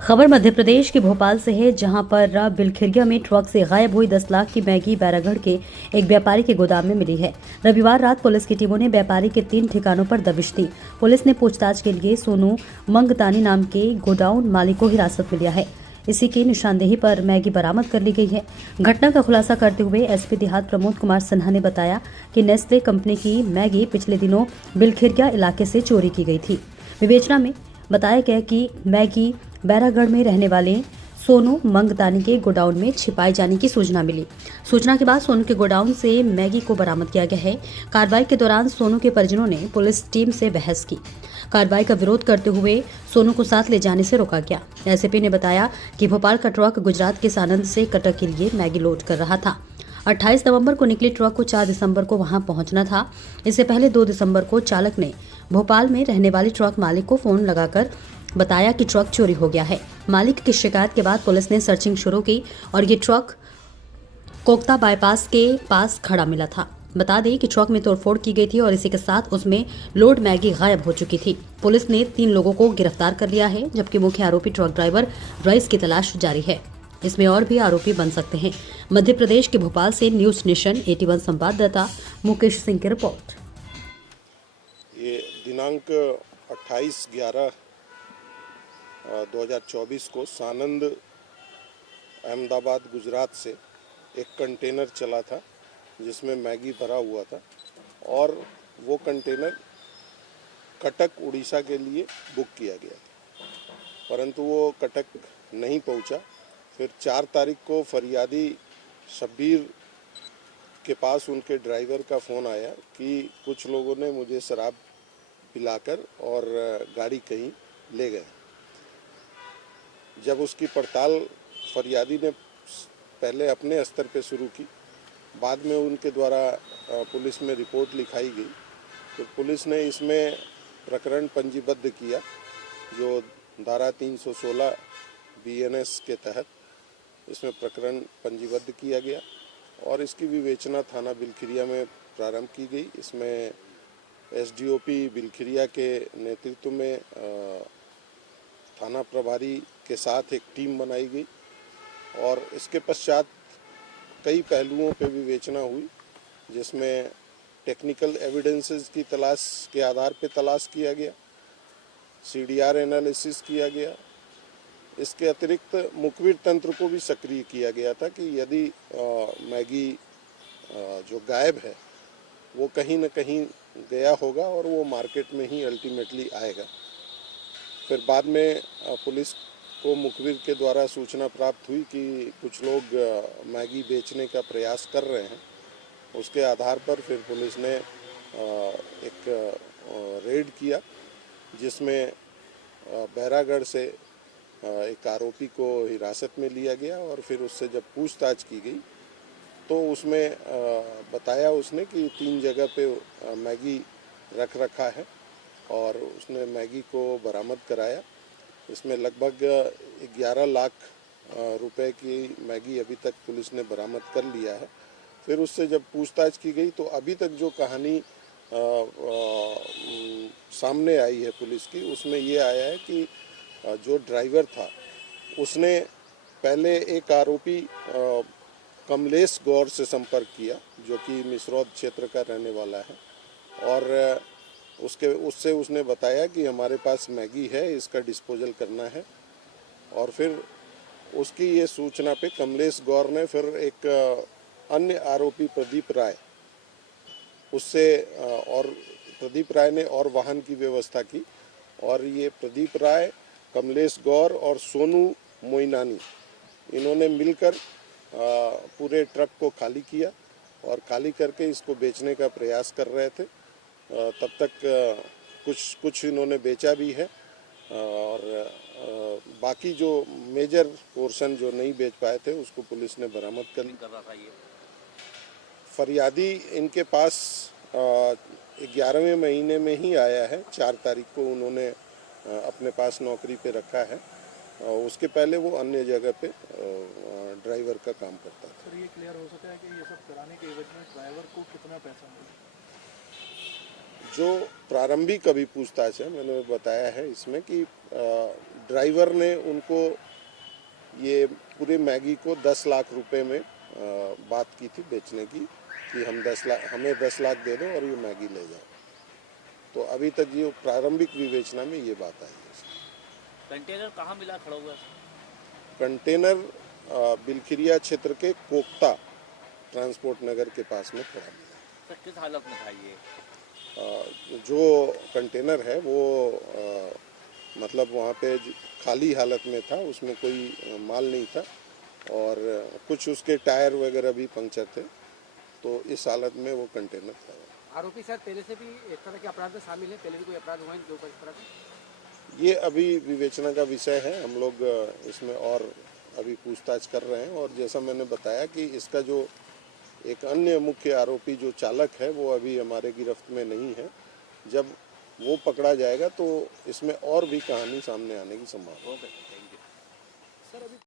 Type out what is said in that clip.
खबर मध्य प्रदेश के भोपाल से है, जहां पर बिलखिरिया में ट्रक से गायब हुई 10 लाख की मैगी बैरागढ़ के एक व्यापारी के गोदाम में मिली है। रविवार रात पुलिस की टीमों ने व्यापारी के 3 ठिकानों पर दबिश दी। पुलिस ने पूछताछ के लिए सोनू मंगतानी नाम के गोडाउन मालिक को हिरासत में लिया है। इसी की निशानदेही पर मैगी बरामद कर ली गई है। घटना का खुलासा करते हुए एसपी देहात प्रमोद कुमार सिन्हा ने बताया कि नेस्ले कंपनी की मैगी पिछले दिनों बिलखिरिया इलाके से चोरी की गई थी। विवेचना में बताया गया कि मैगी बैरागढ़ में रहने वाले सोनू मंगतानी के गोडाउन में छिपाए जाने की सूचना मिली। सूचना के बाद सोनू के गोडाउन से मैगी को बरामद किया गया है। कार्रवाई के दौरान सोनू के परिजनों ने पुलिस टीम से बहस की। कार्रवाई का विरोध करते हुए सोनू को साथ ले जाने से रोका गया। एसपी ने बताया कि भोपाल का ट्रक गुजरात के सानंद से कटक के लिए मैगी लोड कर रहा था। 28 नवंबर को निकले ट्रक को 4 दिसंबर को वहां पहुंचना था। इससे पहले 2 दिसंबर को चालक ने भोपाल में रहने वाले ट्रक मालिक को फोन लगाकर बताया कि ट्रक चोरी हो गया है। मालिक की शिकायत के बाद पुलिस ने सर्चिंग शुरू की और ये ट्रक कोकता बाईपास के पास खड़ा मिला था। बता दें कि ट्रक में तोड़फोड़ की गई थी और इसी के साथ उसमें लोड मैगी गायब हो चुकी थी। पुलिस ने 3 लोगों को गिरफ्तार कर लिया है, जबकि मुख्य आरोपी ट्रक ड्राइवर रईस की तलाश जारी है। इसमें और भी आरोपी बन सकते हैं। मध्य प्रदेश के भोपाल से न्यूज नेशन 81 संवाददाता मुकेश सिंह की रिपोर्ट। ये दिनांक 28/11/2024 को सानंद अहमदाबाद गुजरात से एक कंटेनर चला था जिसमें मैगी भरा हुआ था और वो कंटेनर कटक उड़ीसा के लिए बुक किया गया था, परंतु वो कटक नहीं पहुंचा। फिर 4 तारीख को फरियादी शब्बीर के पास उनके ड्राइवर का फ़ोन आया कि कुछ लोगों ने मुझे शराब पिलाकर और गाड़ी कहीं ले गए। जब उसकी पड़ताल फरियादी ने पहले अपने स्तर पे शुरू की, बाद में उनके द्वारा पुलिस में रिपोर्ट लिखाई गई। तो पुलिस ने इसमें प्रकरण पंजीबद्ध किया, जो धारा 316 BNS के तहत इसमें प्रकरण पंजीबद्ध किया गया और इसकी विवेचना थाना बिलखिरिया में प्रारंभ की गई। इसमें SDOP बिलखिरिया के नेतृत्व में थाना प्रभारी के साथ एक टीम बनाई गई और इसके पश्चात कई पहलुओं पे विवेचना हुई, जिसमें टेक्निकल एविडेंसेस की तलाश के आधार पे तलाश किया गया, CDR एनालिसिस किया गया। इसके अतिरिक्त मुखबिर तंत्र को भी सक्रिय किया गया था कि यदि मैगी जो गायब है वो कहीं न कहीं गया होगा और वो मार्केट में ही अल्टीमेटली आएगा। फिर बाद में पुलिस को मुखबिर के द्वारा सूचना प्राप्त हुई कि कुछ लोग मैगी बेचने का प्रयास कर रहे हैं। उसके आधार पर फिर पुलिस ने एक रेड किया, जिसमें बैरागढ़ से एक आरोपी को हिरासत में लिया गया और फिर उससे जब पूछताछ की गई तो उसमें बताया उसने कि 3 जगह पे मैगी रख रखा है और उसने मैगी को बरामद कराया। इसमें लगभग 11 लाख रुपए की मैगी अभी तक पुलिस ने बरामद कर लिया है। फिर उससे जब पूछताछ की गई तो अभी तक जो कहानी सामने आई है पुलिस की, उसमें ये आया है कि जो ड्राइवर था उसने पहले एक आरोपी कमलेश गौर से संपर्क किया, जो कि मिसरौद क्षेत्र का रहने वाला है, और उससे उसने बताया कि हमारे पास मैगी है, इसका डिस्पोजल करना है। और फिर उसकी ये सूचना पे कमलेश गौर ने फिर एक अन्य आरोपी प्रदीप राय उससे और प्रदीप राय ने और वाहन की व्यवस्था की और ये प्रदीप राय, कमलेश गौर और सोनू मोइनानी, इन्होंने मिलकर पूरे ट्रक को खाली किया और खाली करके इसको बेचने का प्रयास कर रहे थे। तब तक कुछ इन्होंने बेचा भी है और बाकी जो मेजर पोर्शन जो नहीं बेच पाए थे उसको पुलिस ने बरामद कर लिया। फरियादी इनके पास 11वें महीने में ही आया है। 4 तारीख को उन्होंने अपने पास नौकरी पे रखा है और उसके पहले वो अन्य जगह पे ड्राइवर का काम करता था। सर, ये क्लियर हो सका है कि ये सब कराने के एवज में ड्राइवर को कितना पैसा मिला? जो प्रारंभिक अभी पूछताछ है, मैंने बताया है इसमें कि ड्राइवर ने उनको ये पूरे मैगी को 10 लाख रुपए में बात की थी बेचने की, कि हमें 10 लाख दे दो और ये मैगी ले जाओ। तो अभी तक ये प्रारंभिक विवेचना में ये बात आई है। कंटेनर कहाँ मिला खड़ा हुआ? कंटेनर बिलखिरिया क्षेत्र के कोकता ट्रांसपोर्ट नगर के पास में खड़ा मिला। सर किस हालत में था ये? जो कंटेनर है वो मतलब वहाँ पे खाली हालत में था, उसमें कोई माल नहीं था और कुछ उसके टायर वगैरह भी पंक्चर थे, तो इस हालत में वो कंटेनर था। आरोपी सर पहले से भी इस तरह के अपराध में शामिल है, पहले भी कोई अपराध हुआ है इनके ऊपर इस तरह का? ये अभी विवेचना का विषय है, हम लोग इसमें और अभी पूछताछ कर रहे हैं। और जैसा मैंने बताया कि इसका जो एक अन्य मुख्य आरोपी जो चालक है वो अभी हमारे गिरफ्त में नहीं है। जब वो पकड़ा जाएगा तो इसमें और भी कहानी सामने आने की संभावना है। Okay, thank you. सर अभी